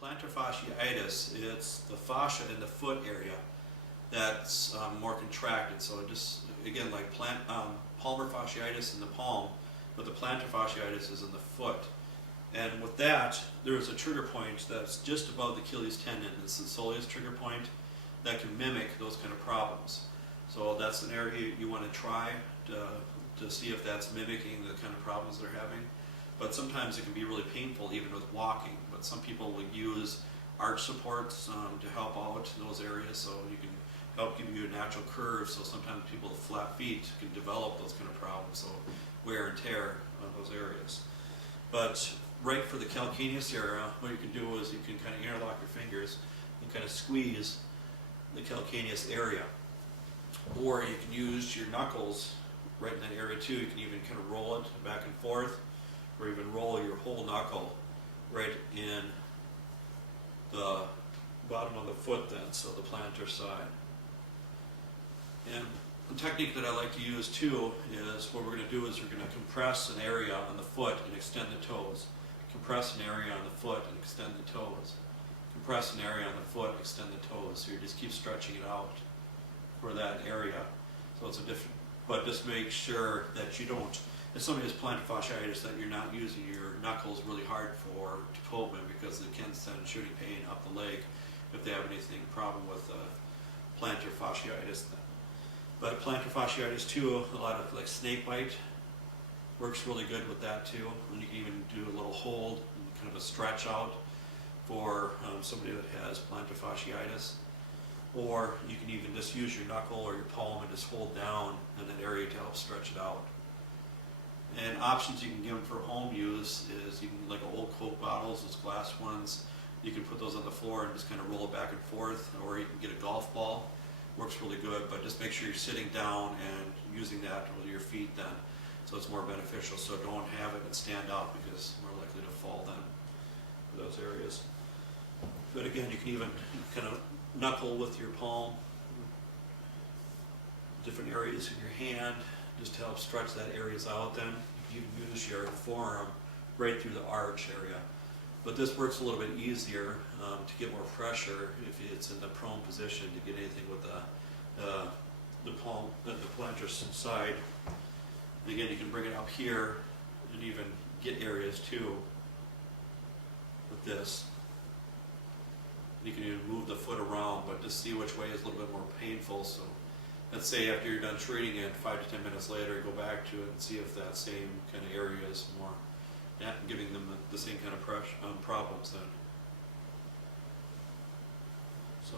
plantar fasciitis, it's the fascia in the foot area that's more contracted. So just, again, like palmar fasciitis in the palm, but the plantar fasciitis is in the foot. And with that, there's a trigger point that's just above the Achilles tendon. It's the soleus trigger point that can mimic those kind of problems. So that's an area you want to try to see if that's mimicking the kind of problems they're having. But sometimes it can be really painful even with walking. But some people will use arch supports to help out in those areas, so you can help give you a natural curve. So sometimes people with flat feet can develop those kind of problems, so wear and tear on those areas. But right for the calcaneus area, what you can do is you can kind of interlock your fingers and kind of squeeze the calcaneus area. Or you can use your knuckles right in that area too. You can even kind of roll it back and forth, or even roll your whole knuckle right in the bottom of the foot then, so the plantar side. And the technique that I like to use too is what we're going to do is we're going to compress an area on the foot and extend the toes. Compress an area on the foot and extend the toes. Compress an area on the foot, extend the toes. So you just keep stretching it out for that area. So it's a different, but just make sure that you don't, if somebody has plantar fasciitis, that you're not using your knuckles really hard to pull them, because it can send shooting pain up the leg if they have anything problem with plantar fasciitis then. But plantar fasciitis too, a lot of like snake bite works really good with that too. And you can even do a little hold, kind of a stretch out for somebody that has plantar fasciitis. Or you can even just use your knuckle or your palm and just hold down in that area to help stretch it out. And options you can give them for home use is you can, like old Coke bottles, those glass ones, you can put those on the floor and just kind of roll it back and forth, or you can get a golf ball. Works really good, but just make sure you're sitting down and using that with your feet then, so it's more beneficial. So don't have it and stand up, because you're more likely to fall then for those areas. But again, you can even kind of knuckle with your palm, different areas in your hand, just to help stretch that areas out then. You can use your forearm right through the arch area. But this works a little bit easier to get more pressure if it's in the prone position, to get anything with the palm, the plantar side. And again, you can bring it up here and even get areas too with this. You can even move the foot around, but just see which way is a little bit more painful. So let's say after you're done treating it, 5 to 10 minutes later, go back to it and see if that same kind of area is more, giving them the same kind of problems then. So